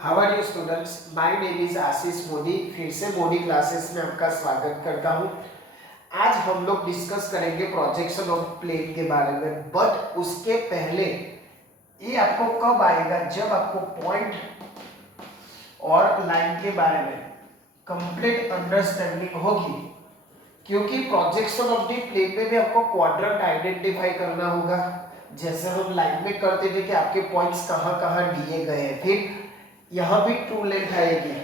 How are you students, my name is Ashish Modi. फिर से Modi classes में आपका स्वागत करता हूं। आज हम लोग डिस्कस करेंगे प्रोजेक्शन ऑफ प्लेन के बारे में, बट उसके पहले ये आपको कब आएगा जब आपको पॉइंट और लाइन के बारे में कंप्लीट अंडरस्टैंडिंग होगी। क्योंकि प्रोजेक्शन ऑफ द प्लेन में भी आपको क्वाड्रेंट आइडेंटिफाई करना होगा, जैसे हम लाइन में करते थे कि आपके पॉइंट्स कहाँ कहाँ दिए गए हैं। फिर यहाँ भी ट्रू लेंथ आएगी,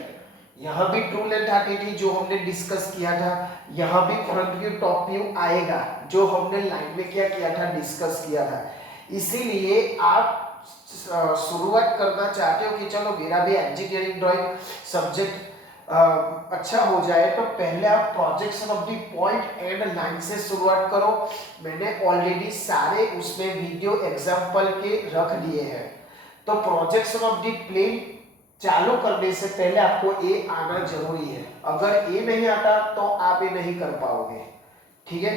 यहाँ भी ट्रू लेंथ आती थी जो हमने डिस्कस किया था। यहाँ भी फ्रंट व्यू टॉप व्यू आएगा जो हमने लाइन में क्या किया था, डिस्कस किया था। इसीलिए आप शुरुआत करना चाहते हो कि चलो मेरा भी इंजीनियरिंग ड्राइंग सब्जेक्ट अच्छा हो जाए, तो पहले आप projection of the point and line से शुरुआत करो। मैंने ऑलरेडी सारे उसमें वीडियो एग्जांपल के रख दिए हैं। तो प्रोजेक्शन ऑफ द प्लेन चालू करने से पहले आपको ए आना जरूरी है। अगर ए नहीं आता तो आप ये नहीं कर पाओगे, ठीक है।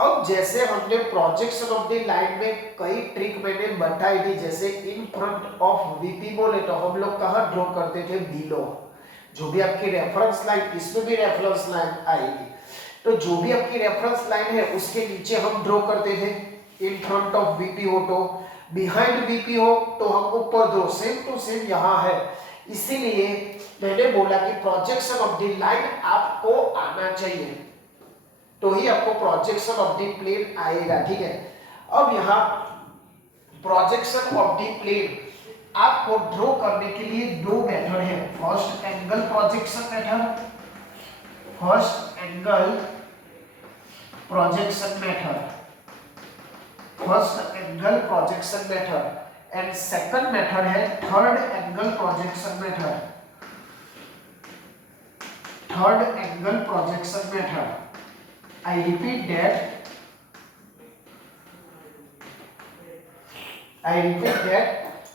अब जैसे हमने प्रोजेक्शन ऑफ द लाइन में कई ट्रिक मैंने बताई थी, जैसे इन फ्रंट ऑफ वीपी बोले तो हम लोग कहाँ ड्रॉ करते थे, बिलो। जो भी आपकी रेफरेंस लाइन, इसमें भी रेफरेंस लाइन आएगी, तो जो भी आपकी रेफरेंस लाइन है उसके नीचे हम ड्रॉ करते थे। इन फ्रंट ऑफ वीपी हो तो, बिहाइंड वीपी हो तो हम ऊपर ड्रॉ, सेम टू सेम यहाँ है। इसीलिए मैंने बोला कि प्रोजेक्शन ऑफ द लाइन आपको आना चाहिए, तो ही आपको प्रोजेक्शन ऑफ द प्लेन आएगा, ठीक है। अब यहाँ प्रोजेक्शन ऑफ द प्लेन आपको ड्रॉ करने के लिए दो मेथड है। First angle projection method, first angle projection method, first angle projection method, and second method है third angle projection method, third angle projection method. I repeat that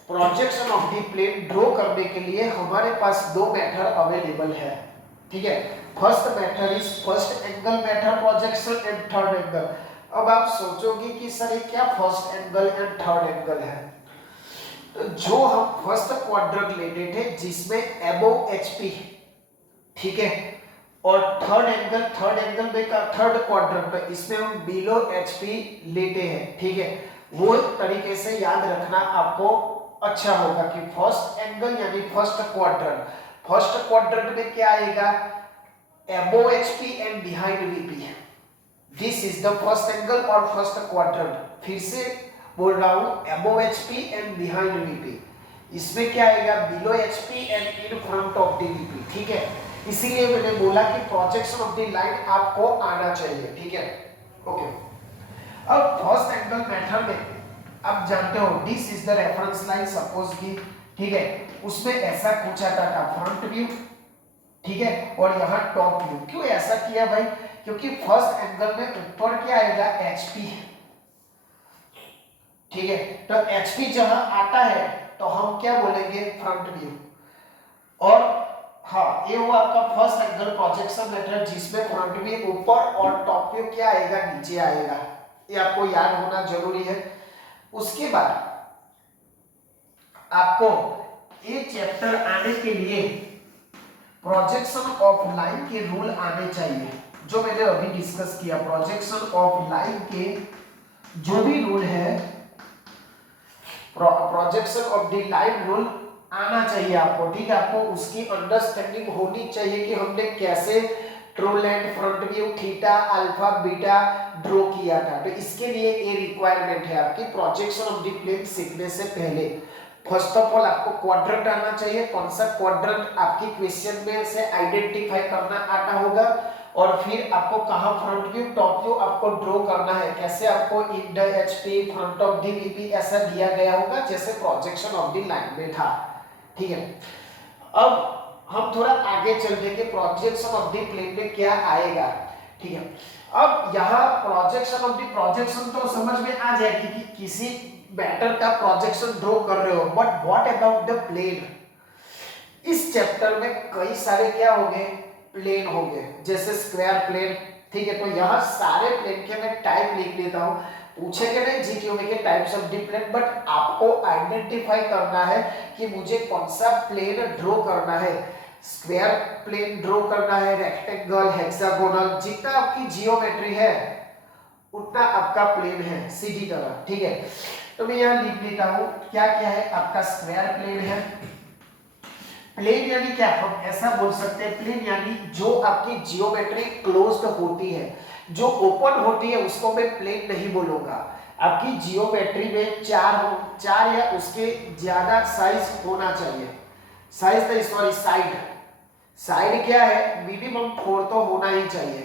projection of the plane draw करने के लिए हमारे पास दो method available है, ठीक है। First method is first angle method projection and third angle. अब आप सोचोगे कि सर ये क्या first angle and third angle है। तो जो हम फर्स्ट क्वाड्रेंट लेते थे जिसमें अबव एचपी, ठीक है, और थर्ड एंगल में का थर्ड क्वाड्रेंट में इसमें हम बिलो एचपी लेते हैं, ठीक है। वो तरीके से याद रखना आपको अच्छा होगा कि फर्स्ट एंगल यानी फर्स्ट क्वाड्रेंट में क्या आएगा, above HP and behind VP. This is the first angle और फर्स्ट क्वाड्रेंट। फिर से बोल रहा हूं, above HP and behind VP. इसमें क्या आएगा, below HP and in front of the VP, ठीक है। इसीलिए मैंने बोला कि प्रोजेक्शन ऑफ द लाइन आपको आना चाहिए, ठीक है, ओके। अब फर्स्ट एंगल मेथड में आप जानते हो this is the reference line suppose की, ठीक है। उसमें ऐसा कुछ आता था फ्रंट व्यू, ठीक है, और यहाँ टॉप व्यू। क्यों ऐसा किया भाई, क्योंकि फर्स्ट एंगल में ऊपर क्या आएगा, एचपी, ठीक है। तो एचपी जहां आता है तो हम क्या बोलेंगे, फ्रंट व्यू। और हाँ, ये वो आपका फर्स्ट एंगल प्रोजेक्शन मेथड जिसमें फ्रंट व्यू ऊपर और टॉप व्यू क्या आएगा, नीचे आएगा। ये आपको याद होना जरूरी है। उसके बाद आपको ये चैप्टर आने के लिए प्रोजेक्शन ऑफ लाइन के रूल आने चाहिए, जो मैंने अभी डिस्कस किया। प्रोजेक्शन ऑफ लाइन के जो भी रूल है, projection of the line rule आना चाहिए आपको, ठीक है। आपको उसकी अंडरस्टैंडिंग होनी चाहिए कि हमने कैसे true length, front view, theta, alpha, beta draw किया था। तो इसके लिए ये रिक्वायरमेंट है आपकी प्रोजेक्शन ऑफ द प्लेन सीखने से पहले। फर्स्ट ऑफ ऑल आपको क्वाड्रेंट आना चाहिए। कौन सा क्वाड्रेंट आपकी क्वेश्चन में से आइडेंटिफाई करना आता होगा, और फिर आपको कहां फ्रंट व्यू टॉप व्यू आपको ड्रॉ करना है, कैसे आपको in the HP front of the VP ऐसा दिया गया होगा जैसे प्रोजेक्शन ऑफ द लाइन में था, ठीक है। अब हम थोड़ा आगे चलते कि प्रोजेक्शन ऑफ द प्लेन में क्या आएगा, ठीक है। अब यहाँ प्रोजेक्शन ऑफ द प्रोजेक्शन तो समझ में आ जाएगी कि किसी मैटर का प्रोजेक्शन ड्रॉ कर रहे हो, but what about the plane. इस चैप्टर में कई सारे क्या हो गए, प्लेन हो गए, जैसे स्क्वायर प्लेन, ठीक है। तो यहाँ सारे प्लेन के मैं टाइप लिख लेता हूँ। पूछेंगे नहीं जीटीओ के types of the plane, but आपको आइडेंटिफाई करना है कि मुझे कौन सा प्लेन ड्रॉ करना है। स्क्वायर प्लेन ड्रॉ करना है, रेक्टेंगल, हेक्सागोनल, जितना आपकी जियोमेट्री है उतना आपका प्लेन है सीधी तरह, ठीक है। तो मैं यहाँ लिख देता हूँ क्या क्या है आपका स्क्वायर प्लेन है। प्लेन यानी क्या, हम ऐसा बोल सकते हैं प्लेन यानी जो आपकी जियोमेट्री क्लोज्ड होती है, जो ओपन होती है उसको मैं प्लेन नहीं बोलूंगा। आपकी जियोमेट्री में चार या उसके ज्यादा साइज होना चाहिए। साइज नहीं सॉरी साइड, साइड क्या है मिनिमम 4 तो होना ही चाहिए,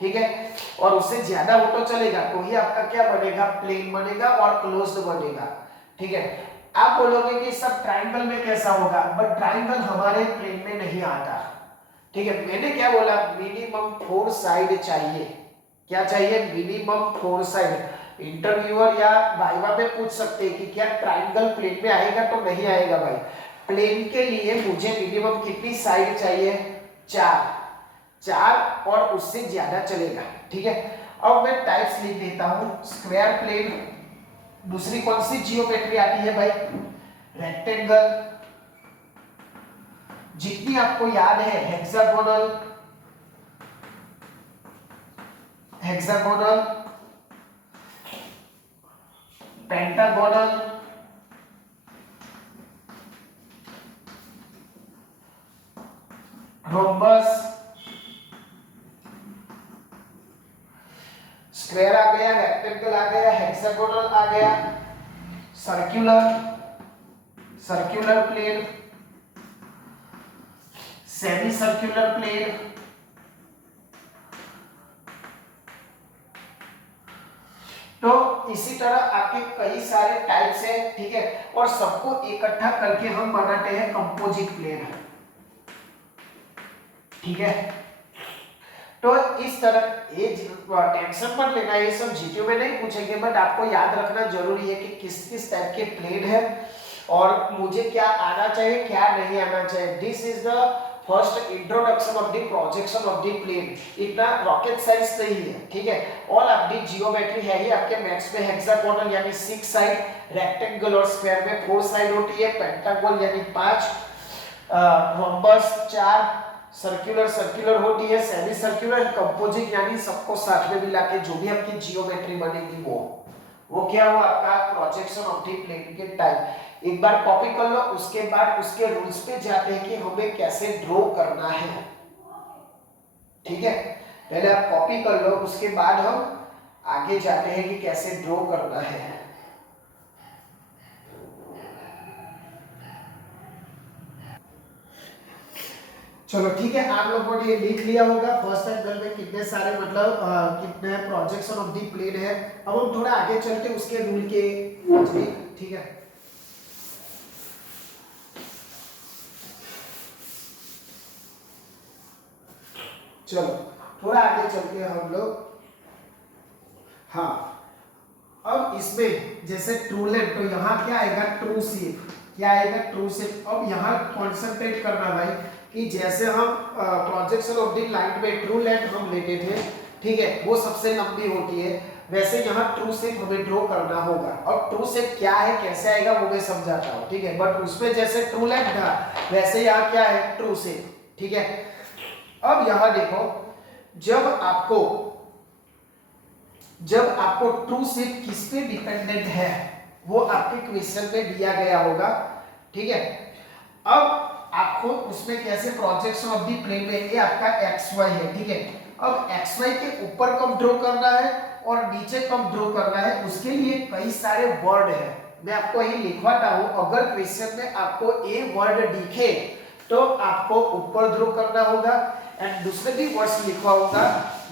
ठीक है। और उससे ज्यादा हो तो चलेगा, तो ही आपका क्या बनेगा, प्लेन बनेगा और क्लोज्ड बनेगा, ठीक है। आप बोलोगे कि सब ट्रायंगल में कैसा होगा, बट ट्रायंगल हमारे प्लेन में नहीं आता, ठीक है। मैंने क्या बोला, मिनिमम 4 साइड चाहिए। क्या चाहिए, मिनिमम 4 साइड। इंटरव्यूअर या वाइवा में पूछ सकते हैं कि क्या ट्रायंगल प्लेन में आएगा, तो नहीं आएगा भाई। प्लेन के लिए मुझे मिनिमम कितनी साइड चाहिए, 4 और उससे ज्यादा चलेगा, ठीक है। अब मैं टाइप्स लिख देता हूं, स्क्वायर प्लेन, दूसरी कौन सी जियोमेट्री आती है भाई, रेक्टेंगल, जितनी आपको याद है hexagonal, hexagonal, pentagonal, rhombus, square आ गया, रेक्टेंगल आ गया, हेक्सागोनल आ गया, circular, circular plane, semi circular plane, तो इसी तरह आपके कई सारे टाइप्स है, ठीक है। और सबको इकट्ठा करके हम बनाते हैं कंपोजिट प्लेन, ठीक है। तो इस तरह ये टेंशन मत लेना, ये सब जीटीओ में नहीं पूछेंगे, बट आपको याद रखना जरूरी है कि किस किस टाइप के प्लेन है और मुझे क्या आना चाहिए क्या नहीं आना चाहिए। This is the first introduction of the projection of the plane. इतना रॉकेट साइंस नहीं है, ठीक है। ऑल आपकी जियोमेट्री है ही आपके मैथ्स में, हेक्सागोनल यानी 6 साइड, रेक्टेंगल और स्क्वायर में 4 साइड होती है, पेंटागोन यानी 5, रोम्बस 4, सर्कुलर सर्कुलर होती है, सेमी सर्कुलर, कंपोजिट यानी सबको साथ में मिला के जो भी आपकी जियोमेट्री बनेगी वो क्या हुआ आपका प्रोजेक्शन ऑफ द प्लेन के टाइप। एक बार कॉपी कर लो, उसके बाद उसके रूल्स पे जाते हैं कि हमें कैसे ड्रॉ करना है, ठीक है। पहले आप कॉपी कर लो, उसके बाद हम आगे जाते हैं कि कैसे ड्रॉ करना है। चलो ठीक है, आप लोगों ने ये लिख लिया होगा फर्स्ट एंगल में कितने सारे मतलब कितने प्रोजेक्शन ऑफ द प्लेन है। अब हम थोड़ा आगे चलते उसके रूल के, ठीक है। चलो थोड़ा आगे चलते हैं हम लोग। हाँ, अब इसमें जैसे ट्रू लेंथ, तो यहाँ क्या आएगा, ट्रू शेप, क्या आएगा, ट्रू शेप। अब यहाँ कॉन्सेंट्रेट करना भाई कि जैसे हम प्रोजेक्शन ऑफ द लाइन में ट्रू लेंथ हम लेते थे, ठीक है, वो सबसे लंबी होती है, वैसे यहाँ ट्रू शेप हमें ड्रॉ करना होगा। और ट्रू शेप क्या है कैसे आएगा वो मैं समझाता हूँ, ठीक है। बट उसमें जैसे ट्रू लेंथ था वैसे यहाँ क्या है, ट्रू शेप, ठीक है। अब यहाँ देखो, जब आपको ट्रू शेप किस पे डिपेंडेंट है वो आपके क्वेश्चन में दिया गया होगा, ठीक है। अब आपको उसमें कैसे प्रोजेक्शन ऑफ द प्लेन में, ये आपका एक्स वाई है, ठीक है। अब एक्स वाई के ऊपर कब ड्रॉ करना है और नीचे कब ड्रॉ करना है, उसके लिए कई सारे वर्ड है, मैं आपको यही लिखवाता हूं। अगर क्वेश्चन में आपको ए वर्ड दिखे तो आपको ऊपर ड्रॉ करना होगा, एंड दूसरे भी वर्ड्स लिखवा होगा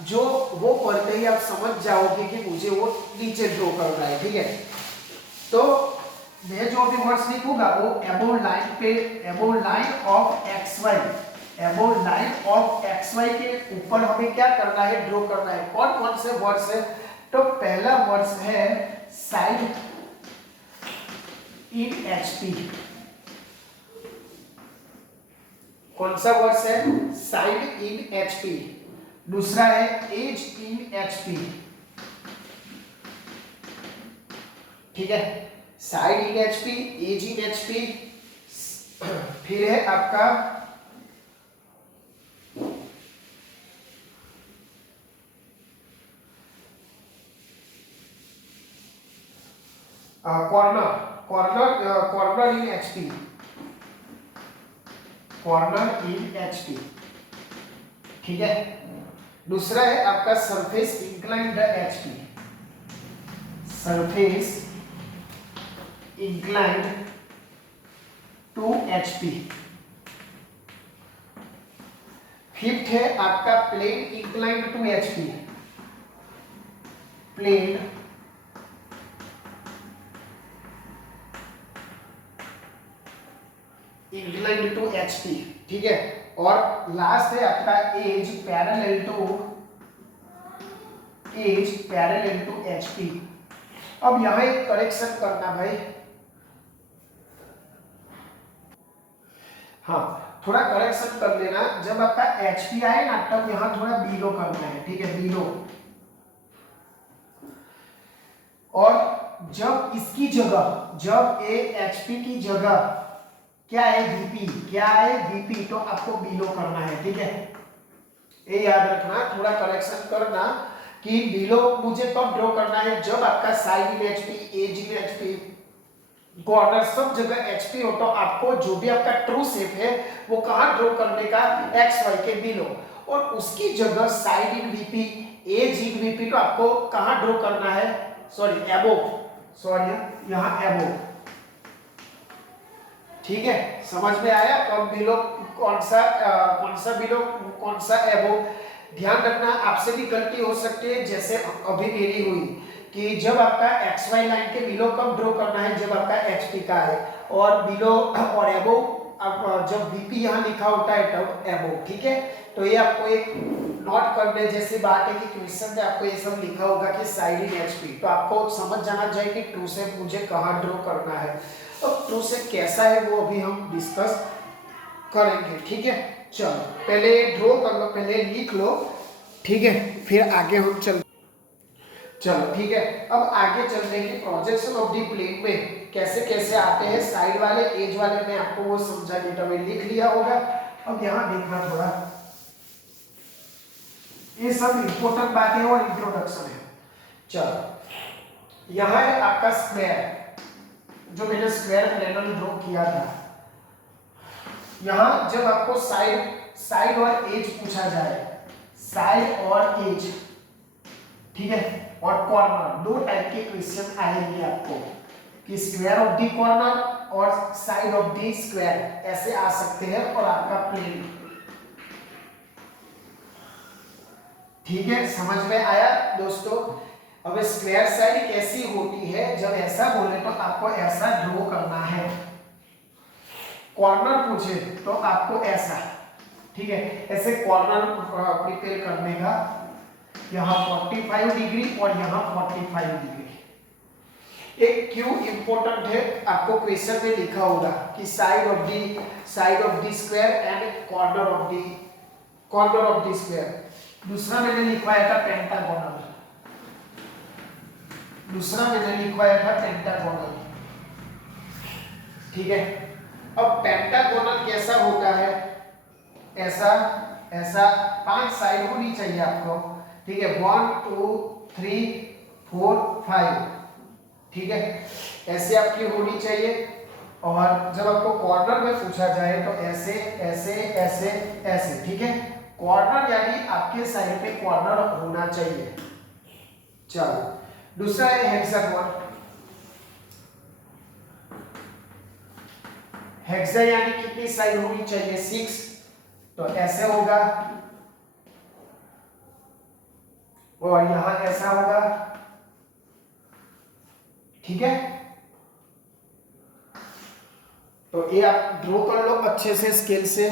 जो वो पढ़ते ही आप समझ जाओगे कि मुझे वो नीचे ड्रॉ करना है, ठीक है। तो मैं जो भी वर्ड्स लिखूंगा वो अबोव लाइन पे, above line of X Y, above line of X Y के ऊपर हमें क्या करना है, ड्रॉ करना है। कौन कौन से वर्ड्स है, तो पहला वर्ड्स है साइड इन एचपी। कौन सा वर्ड्स है, साइड इन एचपी। दूसरा है एज इन एचपी। ठीक है, side in HP, edge in HP, फिर है आपका corner, corner in HP, corner in HP, ठीक है। दूसरा है आपका surface inclined HP, surface inclined to HP. Fifth है आपका plane inclined to HP, plane inclined to HP, ठीक है। और लास्ट है आपका एज पैरेलल टू एचपी। अब यहां एक करेक्शन करना भाई, हाँ थोड़ा करेक्शन कर लेना, जब आपका एचपी आए ना तब यहां थोड़ा बिलो करना है, ठीक है, बिलो। और जब इसकी जगह, जब ए एचपी की जगह क्या है वीपी, क्या है वीपी, तो आपको बिलो करना है, ठीक है। ये याद रखना, थोड़ा करेक्शन करना कि बिलो मुझे कब ड्रॉ करना है, जब आपका side in HP, edge in HP, corner सब जगह एचपी हो, तो आपको जो भी आपका ट्रू शेप है वो कहां ड्रॉ करने का, एक्स वाई के बिलो। और उसकी जगह side in VP, edge in VP, तो आपको कहां ड्रॉ करना है, सॉरी एबोव, सॉरी यहां एबोव, ठीक है। समझ में आया कब बिलो, कौन सा बिलो, कौन सा एबोव। ध्यान रखना आपसे भी गलती हो सकती है, जैसे अभी मेरी हुई कि जब आपका एक्स वाई लाइन के बिलो कब ड्रॉ करना है, जब आपका एचपी का है, और बिलो और एबोव अब जब वीपी यहाँ लिखा होता है तब एबोव, ठीक है। तो ये आपको एक नोट करने जैसी बात है कि क्वेश्चन में आपको ये सब लिखा होगा कि साइड इन एचपी, तो आपको समझ जाना चाहिए कि ट्रू शेप मुझे कहाँ ड्रॉ करना है। तो ट्रू शेप कैसा है वो अभी हम डिस्कस करेंगे, ठीक है। चलो पहले ड्रॉ कर लो, पहले लिख लो, ठीक है, फिर आगे हम चल, चलो ठीक है। अब आगे चलते हैं कि प्रोजेक्शन ऑफ दी प्लेन में कैसे कैसे आते हैं, साइड वाले एज वाले में आपको वो समझा देता, मैं लिख लिया होगा। अब यहाँ देखना थोड़ा, ये सब इंपॉर्टेंट बातें और इंट्रोडक्शन है। चलो यहाँ है आपका स्क्वायर, जो मैंने स्क्वायर प्लेनर ड्रॉ किया था। यहाँ जब आपको साइड और एज पूछा जाए, साइड और एज, ठीक है, और कॉर्नर, दो टाइप के क्वेश्चन आएंगे आपको कि स्क्वायर ऑफ दी कॉर्नर और साइड ऑफ दी स्क्वायर, ऐसे आ सकते हैं। और आपका प्लेन, ठीक है, समझ में आया दोस्तों। अब स्क्वायर साइड कैसी होती है, जब ऐसा बोले तो आपको ऐसा ड्रॉ करना है, कॉर्नर पूछे तो आपको ऐसा, ठीक है, ऐसे कॉर्नर प्रिपेयर करने का, यहाँ 45 डिग्री और यहाँ 45 डिग्री। एक क्यों इंपॉर्टेंट है, आपको क्वेश्चन में लिखा होगा कि side of the square and corner of the square. दूसरा मैंने लिखवाया था पेंटागोनल, ठीक है। अब पेंटागोनल कैसा होता है, ऐसा ऐसा 5 साइड होनी चाहिए आपको, ठीक है, 1 2 3 4 5, ठीक है, ऐसे आपकी होनी चाहिए। और जब आपको कॉर्नर में पूछा जाए तो ऐसे ऐसे ऐसे ऐसे, ठीक है, कॉर्नर यानी आपके साइड पे कॉर्नर होना चाहिए। चलो दूसरा है हेक्सागोन, हेक्सा यानी कितनी साइड होनी चाहिए, 6, तो ऐसे होगा, और यहां ऐसा होगा, ठीक है। तो ये आप ड्रॉ कर लो अच्छे से स्केल से,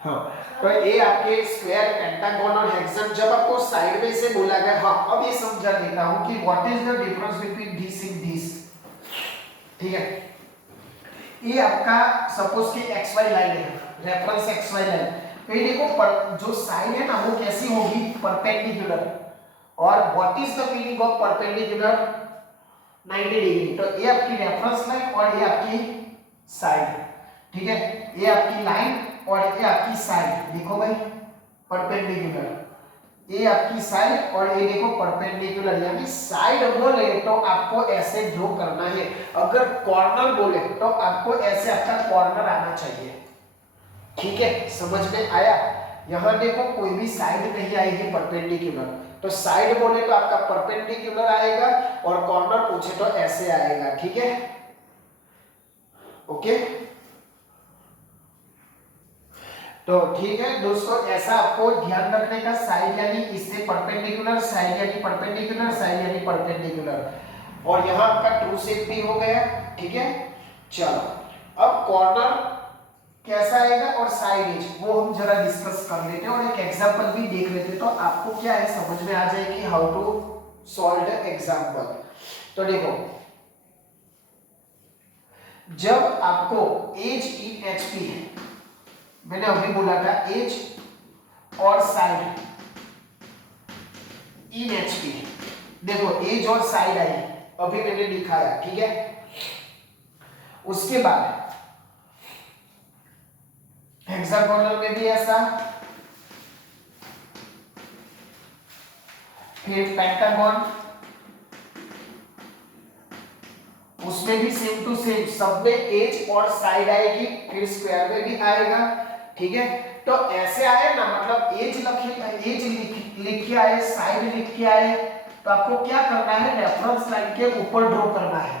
हाँ। तो ये आपके स्क्वायर, पेंटागन और हेक्सागन, जब आपको साइड में से बोला गया, हाँ अब ये समझा देता हूं कि what is the difference between this and this, ठीक है। ये आपका सपोज कि एक्स वाई लाइन है, रेफरेंस एक्स वाई लाइन, तो ये देखो जो साइड है ना वो कैसी होगी, परपेंडिकुलर। और what is the meaning of perpendicular, 90 degree. तो ये आपकी रेफरेंस लाइन और ये आपकी साइड, ठीक है, ये आपकी लाइन और ये आपकी साइड, देखो भाई परपेंडिकुलर, ये आपकी साइड और ये देखो परपेंडिकुलर, यानी साइड बोले तो आपको ऐसे ड्रॉ करना है, अगर कॉर्नर बोले तो आपको ऐसे आपका कॉर्नर आना चाहिए, ठीक है, समझ में आया। यहां देखो कोई भी साइड नहीं आएगी परपेंडिकुलर, तो साइड बोले तो आपका परपेंडिकुलर आएगा और कॉर्नर पूछे तो ऐसे आएगा, ठीक है, ओके। तो ठीक है दोस्तों, ऐसा आपको ध्यान रखने का, साइड यानी इससे परपेंडिकुलर, साइड यानी परपेंडिकुलर, साइड यानी परपेंडिकुलर, और यहां आपका ट्रू शेप भी हो गया, ठीक है। चलो अब कॉर्नर कैसा आएगा और साइड एज वो हम जरा डिस्कस कर लेते हैं और एक एग्जांपल भी देख लेते हैं, तो आपको क्या है समझ में आ जाएगी how to solve the example. तो देखो, जब आपको एज इन एचपी, मैंने अभी बोला था एज और साइड इन एचपी, देखो एज और साइड आई, अभी मैंने दिखाया, ठीक है। उसके बाद हेक्सागोनल में भी ऐसा, फिर पेंटागन, उसमें भी सेम टू सेम, सब में एज और साइड आएगी, फिर स्क्वायर में भी आएगा, ठीक है। तो ऐसे आए ना, मतलब एज लिख के आए, साइड लिख के आए, तो आपको क्या करना है, रेफरेंस लाइन के ऊपर ड्रॉ करना है,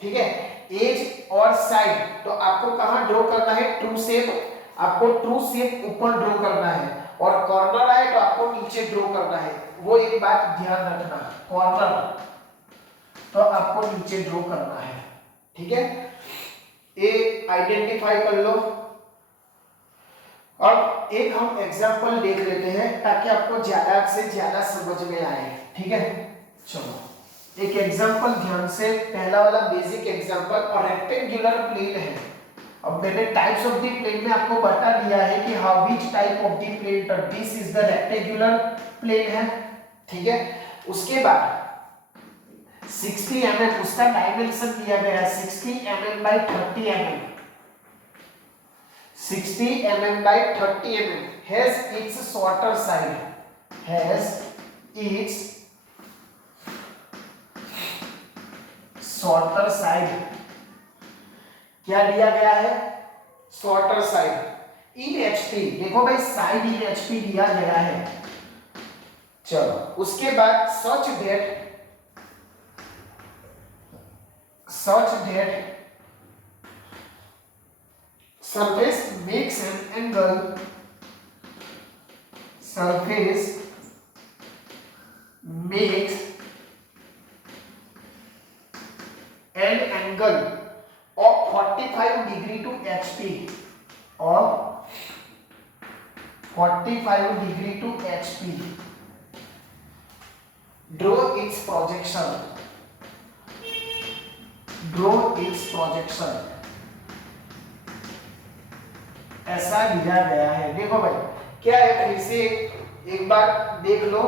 ठीक है। एज और साइड तो आपको कहां ड्रॉ करना है, ट्रू शेप, आपको ट्रू शेप ऊपर ड्रॉ करना है, और कॉर्नर आए तो आपको नीचे ड्रॉ करना है, वो एक बात ध्यान रखना, कॉर्नर तो आपको नीचे ड्रॉ करना है, ठीक है। ये आइडेंटिफाई कर लो। अब एक हम एग्जांपल देख लेते हैं ताकि आपको ज्यादा से ज्यादा समझ में आए, ठीक है। चलो एक एग्जांपल ध्यान से, पहला वाला बेसिक एग्जांपल, और रेक्टेंगुलर प्लेन है। अब मैंने टाइप्स ऑफ द प्लेन में आपको बता दिया है कि how which type of the plane, तो this is the rectangular plane है, ठीक है। उसके बाद 60 mm उसका डायमेंशन दिया गया है, 60 mm by 30 mm, 60 mm by 30 mm has its shorter side, has its shorter side, क्या दिया गया है, शॉर्टर साइड इन एचपी, देखो भाई साइड इन एचपी दिया गया है। चलो उसके बाद such that surface makes an angle, surface makes an angle of 45 degree to HP, of 45 degree to HP, draw its projection, draw its projection, ऐसा दिया गया है। देखो भाई क्या है, फिर से एक बार देख लो,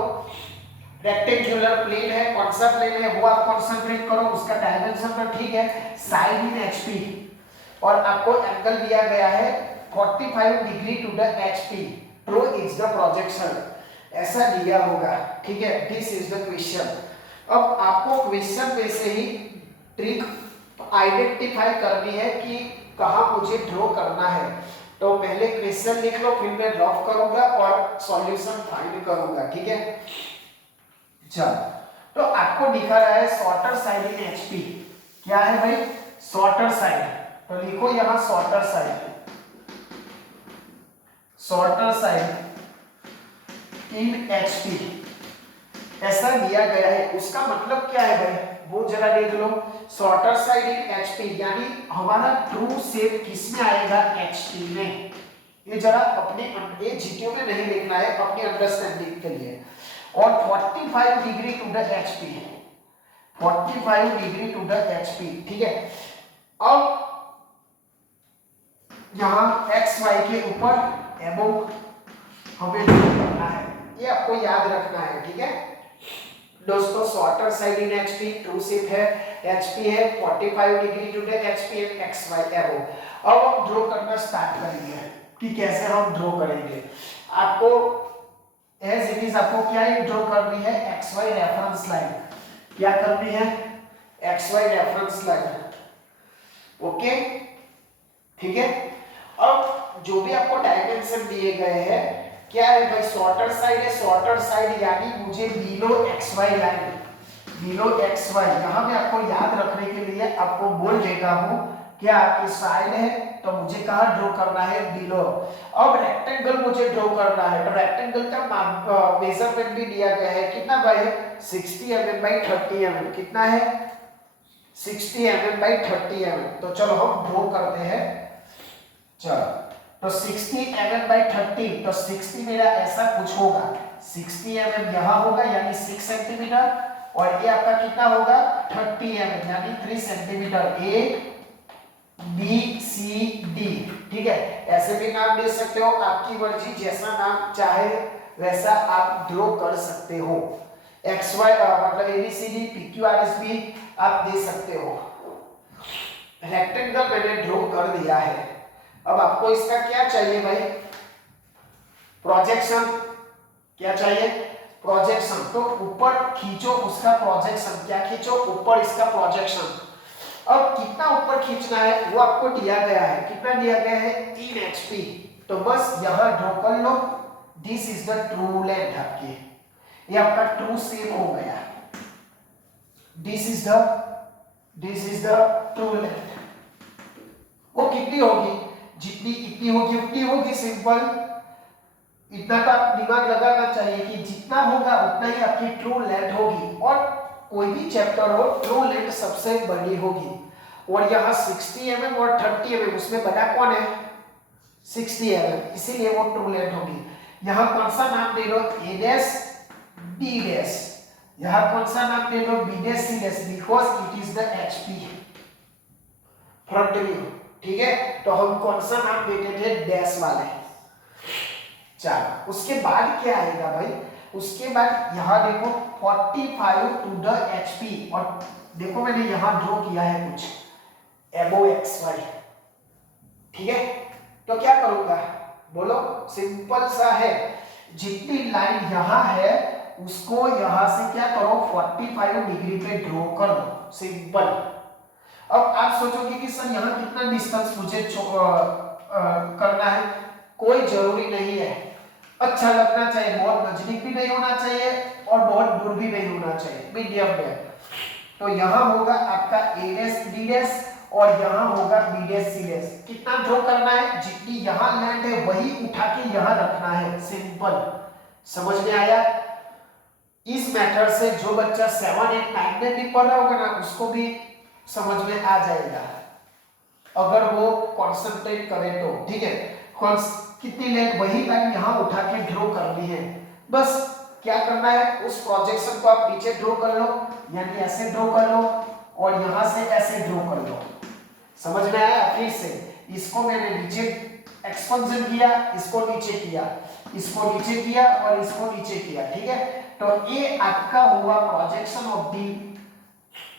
रेक्टेंगुलर प्लेन है, कौन सा प्लेन है वो आप कंसंट्रेट करो, उसका डायमेंशन तो ठीक है, साइड इन एचपी, और आपको एंगल दिया गया है 45 degree to the HP, draw is the projection, ऐसा दिया होगा, ठीक है। This is the question. अब आपको क्वेश्चन में से ही ट्रिक आइडेंटिफाई करनी है कि कहां मुझे ड्रॉ करना है। तो पहले क्वेश्चन लिख लो, फिर मैं ड्रॉ करूंगा और सॉल्यूशन फाइंड करूंगा, ठीक है। चलो तो आपको दिखा रहा है शॉर्टर साइड इन एचपी, क्या है भाई, शॉर्टर साइड, तो लिखो यहां shorter side, shorter side in HP, ऐसा दिया गया है। उसका मतलब क्या है भाई, वो जरा देख लो, शॉर्टर साइड इन एचपी यानी हमारा ट्रू शेप किसमें आएगा, एचपी में। ये जरा अपने ये जीटीओ में नहीं लिखना है, अपनी अंडरस्टैंडिंग के लिए। और 45 degree to the HP, 45 degree to the HP, ठीक है। अब यहां एक्स वाई के ऊपर एबोव हमें करना है, ये आपको याद रखना है, ठीक है। दोस्तों shorter side in HP true shape है, एचपी है 45 degree to the HP and X Y arrow. अब हम ड्रॉ करना स्टार्ट करेंगे कि कैसे हम ड्रॉ करेंगे। आपको एज इट इज आपको क्या ड्रॉ करनी है, एक्स वाई रेफरेंस लाइन। क्या करनी है, X Y reference line. Okay ठीक है। अब जो भी आपको डायमेंशन दिए गए हैं, क्या है भाई, शॉर्टर साइड है, शॉर्टर साइड यानी मुझे below X Y line, below X Y. यहां मैं आपको याद रखने के लिए आपको बोल देता हूं, क्या आपकी साइड है तो मुझे कहां ड्रॉ करना है, बिलो। अब रेक्टेंगल मुझे ड्रॉ करना है, तो रेक्टेंगल का मेजरमेंट भी दिया गया है, कितना भाई, 60 mm बाई 30 mm। कितना है, 60 mm बाई 30 mm। तो चलो हम ड्रॉ करते हैं। चलो तो 60 mm बाई 30, तो 60 मेरा ऐसा कुछ होगा, 60 mm यहां होगा यानी 6 सेंटीमीटर, और ये आपका कितना होगा 30 mm यानी 3 centimetre. A B C D, ठीक है। ऐसे भी नाम दे सकते हो, आपकी मर्जी, जैसा नाम चाहे वैसा आप ड्रॉ कर सकते हो। एक्स वाई मतलब एबीसीडी पीक्यूआरएसबी आप दे सकते हो। रेक्टेंगल मैंने ड्रॉ कर दिया है। अब आपको इसका क्या चाहिए भाई, प्रोजेक्शन। क्या चाहिए, प्रोजेक्शन। तो ऊपर खींचो उसका प्रोजेक्शन। क्या खींचो, ऊपर इसका प्रोजेक्शन। अब कितना ऊपर खींचना है वो आपको दिया गया है, कितना दिया गया है, 3 HP। तो बस यहां ड्रॉ कर लो, this is the true length आपकी, ये आपका ट्रू शेप हो गया। This is the true length. वो कितनी होगी, जितनी इतनी होगी उतनी होगी, सिंपल। इतना तो आप दिमाग लगाना चाहिए कि जितना होगा उतना ही आपकी ट्रू लेंथ होगी, और कोई भी चैप्टर हो ट्रू लेंथ सबसे बड़ी होगी। और यहाँ 60 mm और 30 mm, उसमें बड़ा कौन है, 60 mm, इसीलिए वो ट्रू लेंथ होगी। यहाँ कौन सा नाम दे दो, ए डैश डी डैश। यहाँ कौन सा नाम दे दो, B dash C dash, because it is the HP front view. ठीक है, तो हम कौन सा नाम देते थे, डैश वाले। चलो उसके बाद क्या आएगा भाई, उसके बाद यहाँ देखो 45 टू द एचपी, और देखो मैंने यहाँ ड्रॉ किया है कुछ एबो एक्स वाई। ठीक है, तो क्या करूंगा बोलो, सिंपल सा है, जितनी लाइन यहाँ है उसको यहाँ से क्या करो 45 डिग्री पे ड्रॉ कर दो, सिंपल। अब आप सोचोगे कि सर यहाँ कितना डिस्टेंस मुझे करना है, कोई जरूरी नहीं है, अच्छा लगना चाहिए, बहुत नजदीक भी नहीं होना चाहिए और बहुत दूर भी नहीं होना चाहिए, मीडियम में। तो यहाँ होगा आपका ए डैश डी डैश और यहाँ होगा बी डैश सी डैश। कितना ड्रॉ करना है, जितनी यहाँ लैंड है वही उठा के यहाँ रखना है, सिंपल। समझ में आया। इस मेथड से जो बच्चा 7, 8, 9 में भी पढ़ रहा होगा ना, उसको भी समझ में आ जाएगा अगर वो कॉन्सेंट्रेट करे तो। ठीक है, कितनी लाइन, वही लाइन यहाँ उठा के ड्रॉ करनी है। बस क्या करना है, उस प्रोजेक्शन को आप नीचे ड्रॉ कर लो, यानी ऐसे ड्रॉ कर लो और यहाँ से ऐसे ड्रॉ कर लो। समझ में आया। फिर से इसको मैंने नीचे एक्सपेंशन किया, इसको नीचे किया, इसको नीचे किया और इसको नीचे किया। ठीक है, तो ये आपका हुआ प्रोजेक्शन ऑफ दी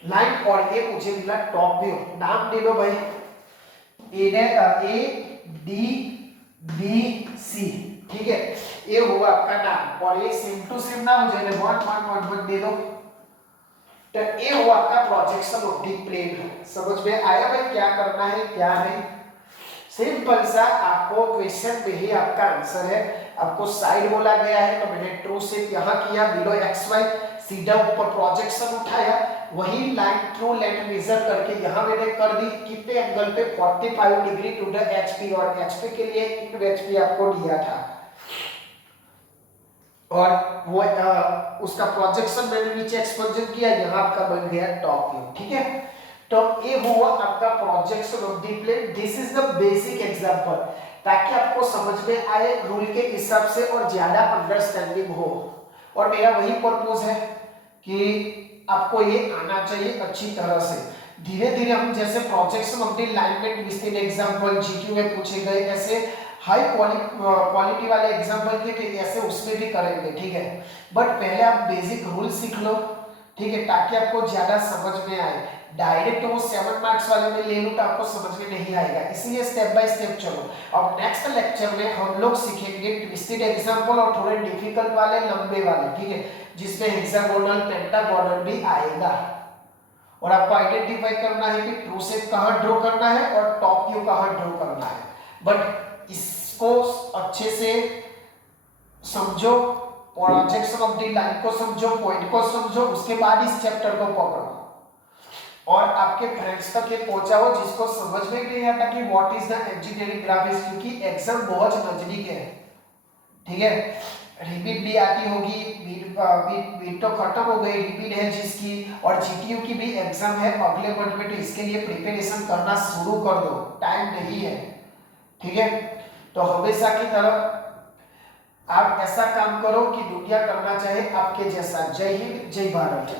लाइन, और ये मुझे मिला टॉप व्यू। नाम दे दो भाई, ए डी बी सी। ठीक है, ये हुआ आपका नाम, और ये सेम टू सेम ना हो जाए, 1 1 1 1 दे दो। तो ये हुआ आपका प्रोजेक्शन ऑफ दी प्लेन। समझ में आया भाई क्या करना है क्या नहीं। सिंपल सा, आपको क्वेश्चन में ही आपका आंसर है। आपको साइड बोला गया है तो मैंने ट्रू शेप यहाँ किया, बिलो एक्स वाई, सीधा ऊपर प्रोजेक्शन उठाया, वही लाइन ट्रू लेंथ मेजर करके यहाँ मैंने कर दी, कितने एंगल पे, 45 डिग्री टू द एचपी, और एचपी के लिए इन एचपी आपको दिया था, और वो उसका प्रोजेक्शन मैंने नीचे एक्सपेंशन किया, यहाँ आपका बन गया टॉप व्यू। ठीक है, तो ये हुआ आपका projection of the plane. This is the basic example, ताकि आपको समझ में आए रूल के हिसाब से और ज्यादा अंडरस्टैंडिंग हो। और मेरा वही पर्पस है कि आपको ये आना चाहिए अच्छी तरह से। धीरे धीरे हम जैसे projection of the लाइनमेंट with example GQ में पूछे गए, ऐसे हाई क्वालिटी वाले एग्जांपल के ऐसे उसमें भी करेंगे। ठीक है, बट पहले आप बेसिक रूल सीख लो, ठीक है, ताकि आपको ज्यादा समझ में आए। डायरेक्ट वो 7 मार्क्स वाले में ले लूं तो आपको समझ में नहीं आएगा, इसलिए स्टेप बाय स्टेप चलो। अब नेक्स्ट लेक्चर में हम लोग सीखेंगे ट्विस्टेड एग्जांपल और थोड़े डिफिकल्ट वाले, लंबे वाले, ठीक है, जिसमें हेक्सागोनल पेंटागोनल भी आएगा। और आपको आइडेंटिफाई करना है कि ट्रू शेप कहां ड्रॉ करना है और टॉप व्यू कहां ड्रॉ करना है। बट इसको अच्छे से समझो, प्रोजेक्शन ऑफ द लाइन को समझो, पॉइंट को समझो, उसके बाद इस चैप्टर को पकड़ो और आपके फ्रेंड्स तक ये पहुंचाओ जिसको समझ में नहीं आता कि what is the engineering graphics, क्योंकि एग्जाम बहुत नजदीक है, ठीक है। रिपीट भी आती होगी, बीट तो खत्म हो गई, रिपीट है जिसकी, और जीटीयू की भी एग्जाम है अगले मंथ में, तो इसके लिए प्रिपरेशन करना शुरू कर दो, टाइम नहीं है, ठीक है। तो हमेशा की तरह आप ऐसा काम करो कि दुनिया करना चाहे आपके जैसा। जय हिंद, जय भारत।